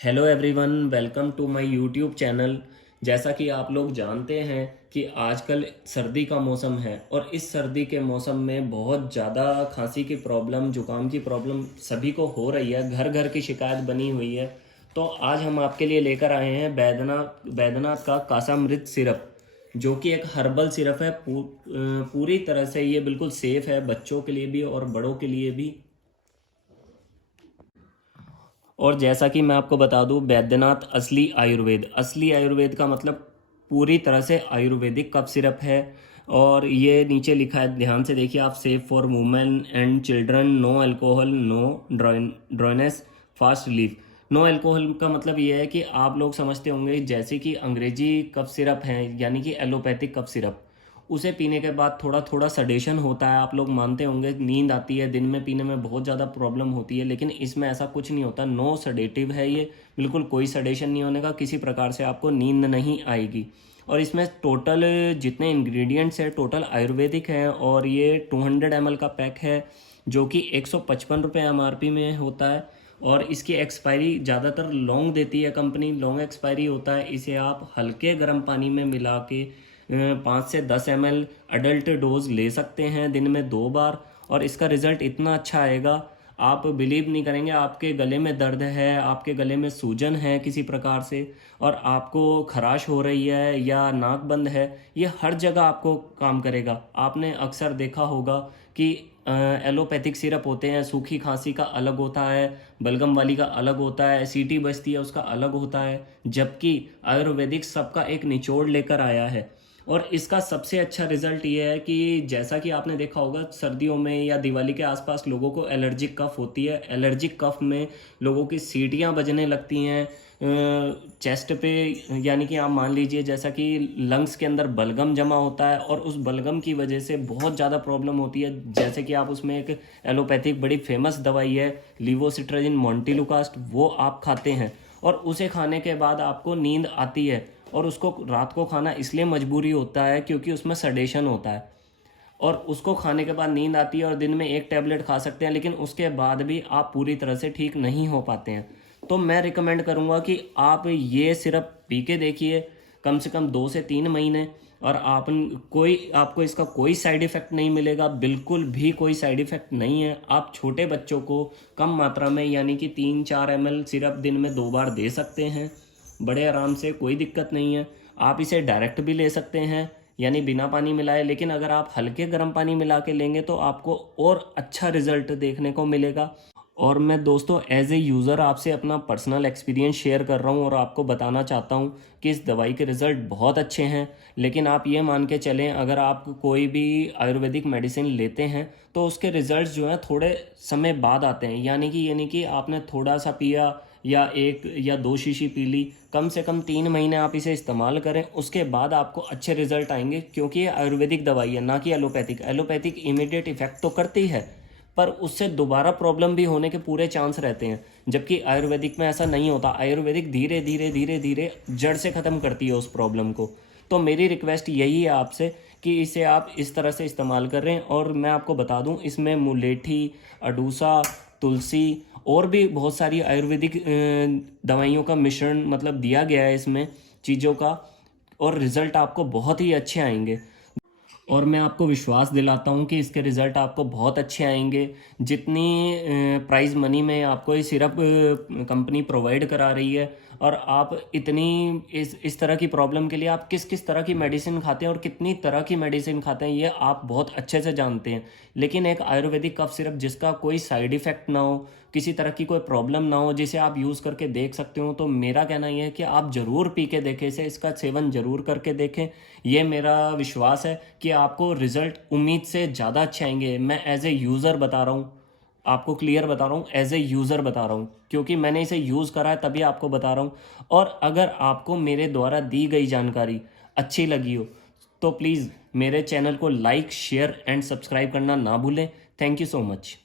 Hello everyone, welcome to my YouTube channel. जैसा कि आप लोग जानते हैं कि आजकल सर्दी का मौसम है और इस सर्दी के मौसम में बहुत ज़्यादा खांसी की प्रॉब्लम, जुकाम की प्रॉब्लम सभी को हो रही है। घर घर की शिकायत बनी हुई है। तो आज हम आपके लिए लेकर आए हैं बैद्यनाथ का कासामृत सिरप, जो कि एक हर्बल सिरप है। पूरी तरह से ये बिल्कुल सेफ़ है, बच्चों के लिए भी और बड़ों के लिए भी। और जैसा कि मैं आपको बता दूं, बैद्यनाथ असली आयुर्वेद का मतलब पूरी तरह से आयुर्वेदिक कफ सिरप है। और ये नीचे लिखा है, ध्यान से देखिए आप, safe for women and children, no alcohol, no dryness, fast relief. No alcohol का मतलब ये है कि आप लोग समझते होंगे जैसे कि अंग्रेजी कफ सिरप है, यानी कि एलोपैथिक कफ सिरप, उसे पीने के बाद थोड़ा थोड़ा सडेशन होता है। आप लोग मानते होंगे, नींद आती है, दिन में पीने में बहुत ज़्यादा प्रॉब्लम होती है, लेकिन इसमें ऐसा कुछ नहीं होता। नो सडेटिव है ये, बिल्कुल कोई सडेशन नहीं होने का, किसी प्रकार से आपको नींद नहीं आएगी। और इसमें टोटल जितने इंग्रेडिएंट्स हैं टोटल आयुर्वेदिक हैं। और ये 200 ml का पैक है, जो कि 155 रुपये MRP में होता है। और इसकी एक्सपायरी ज़्यादातर लॉन्ग देती है कंपनी, लॉन्ग एक्सपायरी होता है। इसे आप हल्के गर्म पानी में मिला के 5 से 10 ml अडल्ट डोज ले सकते हैं दिन में 2 बार। और इसका रिज़ल्ट इतना अच्छा आएगा, आप बिलीव नहीं करेंगे। आपके गले में दर्द है, आपके गले में सूजन है किसी प्रकार से, और आपको खराश हो रही है या नाक बंद है, ये हर जगह आपको काम करेगा। आपने अक्सर देखा होगा कि एलोपैथिक सिरप होते हैं, सूखी खांसी का अलग होता है, बलगम वाली का अलग होता है, सीटी बजती है उसका अलग होता है, जबकि आयुर्वेदिक सबका एक निचोड़ लेकर आया है। और इसका सबसे अच्छा रिजल्ट ये है कि जैसा कि आपने देखा होगा, सर्दियों में या दिवाली के आसपास लोगों को एलर्जिक कफ होती है। एलर्जिक कफ में लोगों की सीटियां बजने लगती हैं चेस्ट पे, यानी कि आप मान लीजिए जैसा कि लंग्स के अंदर बलगम जमा होता है और उस बलगम की वजह से बहुत ज़्यादा प्रॉब्लम होती है। जैसे कि आप उसमें एक एलोपैथिक बड़ी फेमस दवाई है लीवोसिट्राजिन मोंटेलुकास्ट, वो आप खाते हैं और उसे खाने के बाद आपको नींद आती है। और उसको रात को खाना इसलिए मजबूरी होता है क्योंकि उसमें सडेशन होता है, और उसको खाने के बाद नींद आती है और दिन में एक टैबलेट खा सकते हैं, लेकिन उसके बाद भी आप पूरी तरह से ठीक नहीं हो पाते हैं। तो मैं रिकमेंड करूँगा कि आप ये सिरप पी के देखिए कम से कम 2 से 3 महीने। और आपको इसका कोई साइड इफ़ेक्ट नहीं मिलेगा, बिल्कुल भी कोई साइड इफ़ेक्ट नहीं है। आप छोटे बच्चों को कम मात्रा में, यानी कि 3-4 ml सिरप दिन में 2 बार दे सकते हैं, बड़े आराम से, कोई दिक्कत नहीं है। आप इसे डायरेक्ट भी ले सकते हैं, यानी बिना पानी मिलाए, लेकिन अगर आप हल्के गर्म पानी मिला के लेंगे तो आपको और अच्छा रिजल्ट देखने को मिलेगा। और मैं दोस्तों एज ए यूज़र आपसे अपना पर्सनल एक्सपीरियंस शेयर कर रहा हूँ और आपको बताना चाहता हूँ कि इस दवाई के रिज़ल्ट बहुत अच्छे हैं। लेकिन आप ये मान के चलें, अगर आप कोई भी आयुर्वेदिक मेडिसिन लेते हैं तो उसके रिज़ल्ट्स जो हैं थोड़े समय बाद आते हैं। यानी कि ये नहीं कि आपने थोड़ा सा पिया या 1 या 2 शीशी पी ली, कम से कम 3 महीने आप इसे इस्तेमाल करें, उसके बाद आपको अच्छे रिजल्ट आएंगे। क्योंकि ये आयुर्वेदिक दवाई है, ना कि एलोपैथिक। एलोपैथिक इमीडिएट इफेक्ट तो करती है, पर उससे दोबारा प्रॉब्लम भी होने के पूरे चांस रहते हैं, जबकि आयुर्वेदिक में ऐसा नहीं होता। आयुर्वेदिक धीरे धीरे धीरे धीरे जड़ से ख़त्म करती है उस प्रॉब्लम को। तो मेरी रिक्वेस्ट यही है आपसे कि इसे आप इस तरह से इस्तेमाल करें। और मैं आपको बता दूं, इसमें मुलेठी, अडूसा, तुलसी और भी बहुत सारी आयुर्वेदिक दवाइयों का मिश्रण मतलब दिया गया है इसमें चीज़ों का, और रिज़ल्ट आपको बहुत ही अच्छे आएंगे। और मैं आपको विश्वास दिलाता हूँ कि इसके रिज़ल्ट आपको बहुत अच्छे आएंगे। जितनी प्राइस मनी में आपको ये सिरप कंपनी प्रोवाइड करा रही है, और आप इतनी इस तरह की प्रॉब्लम के लिए आप किस किस तरह की मेडिसिन खाते हैं और कितनी तरह की मेडिसिन खाते हैं, ये आप बहुत अच्छे से जानते हैं। लेकिन एक आयुर्वेदिक कफ सिरप जिसका कोई साइड इफ़ेक्ट ना हो, किसी तरह की कोई प्रॉब्लम ना हो, जिसे आप यूज़ करके देख सकते हो, तो मेरा कहना यह है कि आप ज़रूर पी के देखें इसे, इसका सेवन ज़रूर करके देखें। ये मेरा विश्वास है कि आपको रिज़ल्ट उम्मीद से ज़्यादा अच्छे आएंगे। मैं एज ए यूज़र बता रहा हूँ, आपको क्लियर बता रहा हूँ, एज ए यूज़र बता रहा हूँ, क्योंकि मैंने इसे यूज़ करा है तभी आपको बता रहा हूँ। और अगर आपको मेरे द्वारा दी गई जानकारी अच्छी लगी हो तो प्लीज़ मेरे चैनल को लाइक, शेयर एंड सब्सक्राइब करना ना भूलें। Thank you so much.